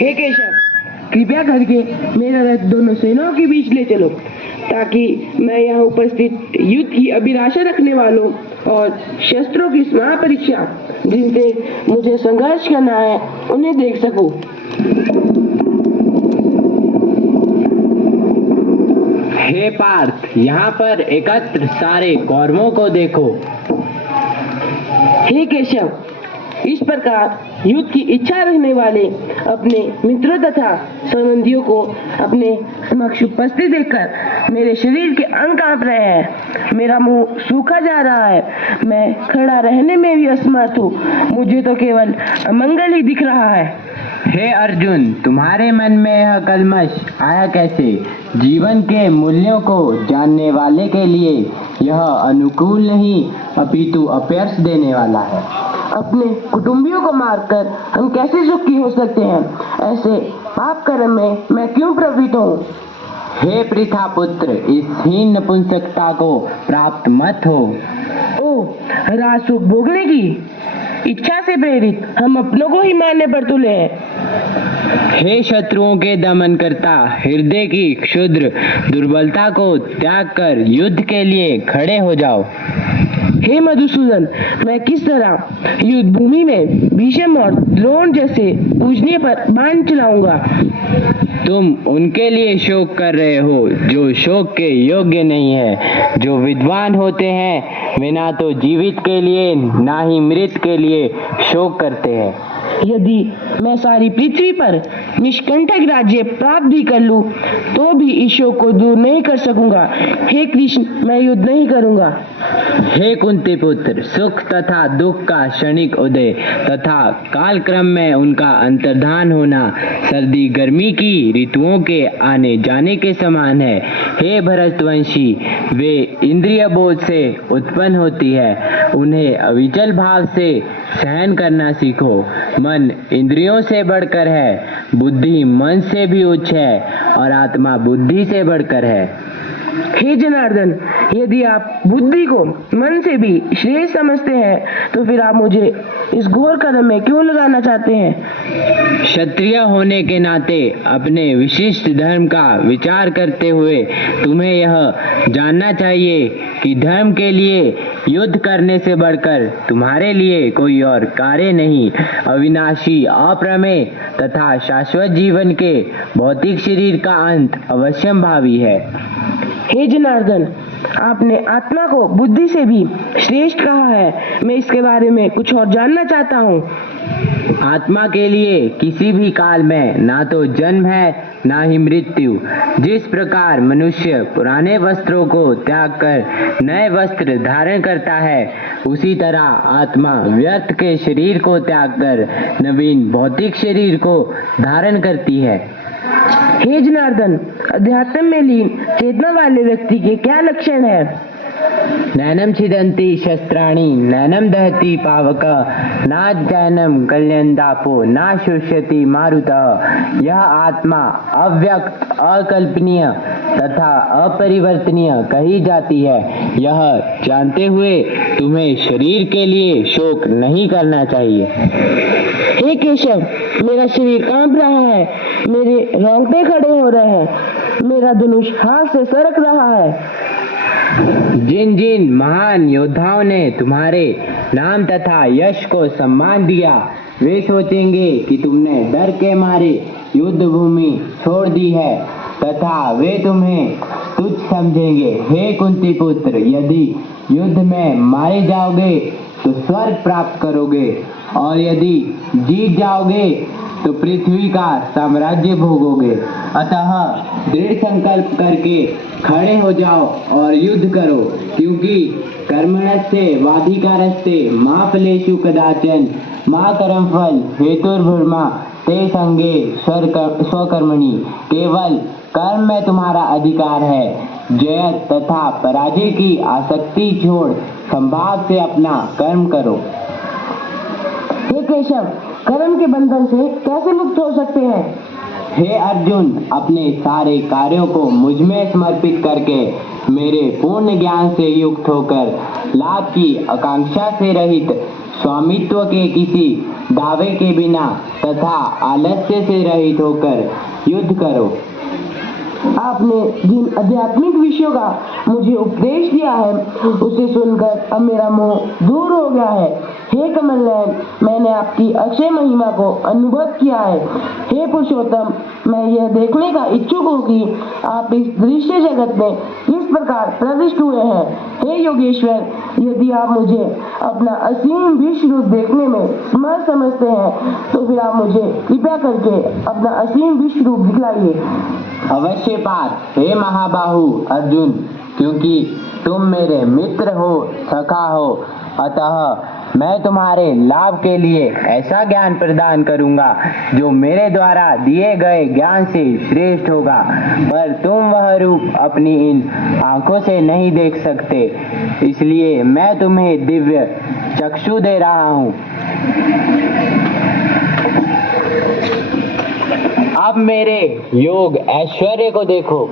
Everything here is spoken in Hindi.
हे केशव, कृपया करके मेरा रथ दोनों सेनाओं के बीच ले चलो, ताकि मैं यहाँ उपस्थित युद्ध की अभिलाषा रखने वालों और शस्त्रों की महापरीक्षा जिनसे मुझे संघर्ष करना है उन्हें देख सकूं। हे पार्थ, यहाँ पर एकत्र सारे कौरवों को देखो। हे केशव, इस प्रकार युद्ध की इच्छा रखने वाले अपने मित्रों तथा संबंधियों को अपने समक्ष उपस्थित देखकर मेरे शरीर के अंग कांप रहे हैं। मेरा मुंह सूखा जा रहा है, मैं खड़ा रहने में भी असमर्थ हूँ। मुझे तो केवल अमंगल ही दिख रहा है। हे अर्जुन, तुम्हारे मन में यह कलमश आया कैसे? जीवन के मूल्यों को जानने वाले के लिए यह अनुकूल नहीं अपितु अपयश देने वाला है। अपने कुटुंबियों को मारकर हम कैसे सुखी हो सकते हैं? ऐसे पाप कर्म में मैं क्यों प्रवृत्त हूँ? हे पृथा पुत्र, इस हीन नपुंसकता को प्राप्त मत हो। ओह, राज सुख भोगने की इच्छा से प्रेरित हम अपनों को ही मारने पर तुले हैं। हे शत्रुओं के दमन करता, हृदय की क्षुद्र दुर्बलता को त्याग कर युद्ध के लिए खड़े हो जाओ। हे मधुसूदन, मैं किस तरह युद्ध भूमि में भीष्म और द्रोण जैसे पूजनीय पर बाण चलाऊंगा? तुम उनके लिए शोक कर रहे हो जो शोक के योग्य नहीं है। जो विद्वान होते हैं वे ना तो जीवित के लिए ना ही मृत के लिए शोक करते हैं। यदि मैं सारी पृथ्वी पर निष्कंटक राज्य प्राप्त भी कर लूं, तो भी इस शोक को दूर नहीं कर सकूंगा। हे कृष्ण, मैं युद्ध नहीं करूंगा। हे कुंती पुत्र, सुख तथा दुख का क्षणिक उदय तथा कालक्रम में उनका अंतर्धान होना सर्दी गर्मी की ऋतुओं के आने जाने के समान है। हे भरतवंशी, वे इंद्रिय बोध से उत्पन्न होती है, उन्हें अविचल भाव से सहन करना सीखो। मन इंद्रियों से बढ़कर है, बुद्धि मन से भी उच्च है और आत्मा बुद्धि से बढ़कर है। हे जनार्दन, यदि आप बुद्धि को मन से भी श्रेष्ठ समझते हैं, तो फिर आप मुझे इस घोर कर्म में क्यों लगाना चाहते हैं? क्षत्रिय होने के नाते अपने विशिष्ट धर्म का विचार करते हुए तुम्हें यह जानना चाहिए कि धर्म के लिए युद्ध करने से बढ़कर तुम्हारे लिए कोई और कार्य नहीं। अविनाशी, अप्रमेय तथा शाश्वत जीवन के भौतिक शरीर का अंत अवश्यंभावी है। हे जनार्दन, आपने आत्मा को बुद्धि से भी श्रेष्ठ कहा है। मैं इसके बारे में कुछ और जानना चाहता हूँ। आत्मा के लिए किसी भी काल में ना तो जन्म है ना ही मृत्यु। जिस प्रकार मनुष्य पुराने वस्त्रों को त्याग कर नए वस्त्र धारण करता है, उसी तरह आत्मा व्यर्थ के शरीर को त्याग कर नवीन भौतिक शरीर को धारण करती है। हे जनार्दन, अध्यात्म में लीन चेतना वाले व्यक्ति के क्या लक्षण है? नैनम छिदन्ति शस्त्राणि नैनम दहति पावक नाज्ञानम कल्यन्दापो ना शुष्यति मारुतः। यह आत्मा अव्यक्त, अकल्पनीय तथा अपरिवर्तनीय कही जाती है। यह जानते हुए तुम्हें शरीर के लिए शोक नहीं करना चाहिए। हे केशव, मेरा शरीर कांप रहा है, मेरे रोंगटे खड़े हो रहे हैं, मेरा धनुष हाथ से सरक रहा है। जिन जिन महान योद्धाओं ने तुम्हारे नाम तथा यश को सम्मान दिया, वे सोचेंगे कि तुमने डर के मारे युद्ध भूमि छोड़ दी है तथा वे तुम्हें तुच्छ समझेंगे। हे कुंती पुत्र, यदि युद्ध में मारे जाओगे तो स्वर्ग प्राप्त करोगे और यदि जीत जाओगे तो पृथ्वी का साम्राज्य भोगोगे। अतः दृढ़ संकल्प करके खड़े हो जाओ और युद्ध करो, क्योंकि कर्मणस्य वाधिकारस्ते मा फलेषु कदाचन मा कर्मफल हेतुर्भुर्मा ते संगे स्वकर्मणि। केवल कर्म में तुम्हारा अधिकार है। जय तथा पराजय की आसक्ति छोड़ संभाव से अपना कर्म करो। हे केशव, कर्म के बंधन से कैसे मुक्त हो सकते हैं? हे अर्जुन, अपने सारे कार्यों को मुझ में समर्पित करके मेरे पूर्ण ज्ञान से युक्त होकर लाभ की आकांक्षा से रहित स्वामित्व के किसी दावे के बिना तथा आलस्य से रहित होकर युद्ध करो। आपने जिन आध्यात्मिक विषयों का मुझे उपदेश दिया है उसे सुनकर अब मेरा मोह दूर हो गया है। हे कमल नयन, मैंने आपकी अक्षय महिमा को अनुभव किया है। हे पुरुषोत्तम, मैं यह देखने का इच्छुक हूँ कि आप इस दृश्य जगत में किस प्रकार प्रविष्ट हुए हैं। हे योगेश्वर, यदि आप मुझे अपना असीम विश्व रूप देखने में समर्थ समझते हैं तो फिर आप मुझे कृपया करके अपना असीम विश्व रूप दिखलाइए। अवश्य पात, हे महाबाहु अर्जुन, क्योंकि तुम मेरे मित्र हो, सखा हो, अतः मैं तुम्हारे लाभ के लिए ऐसा ज्ञान प्रदान करूंगा जो मेरे द्वारा दिए गए ज्ञान से श्रेष्ठ होगा, पर तुम वह रूप अपनी इन आंखों से नहीं देख सकते, इसलिए मैं तुम्हें दिव्य चक्षु दे रहा हूँ। अब मेरे योग ऐश्वर्य को देखो।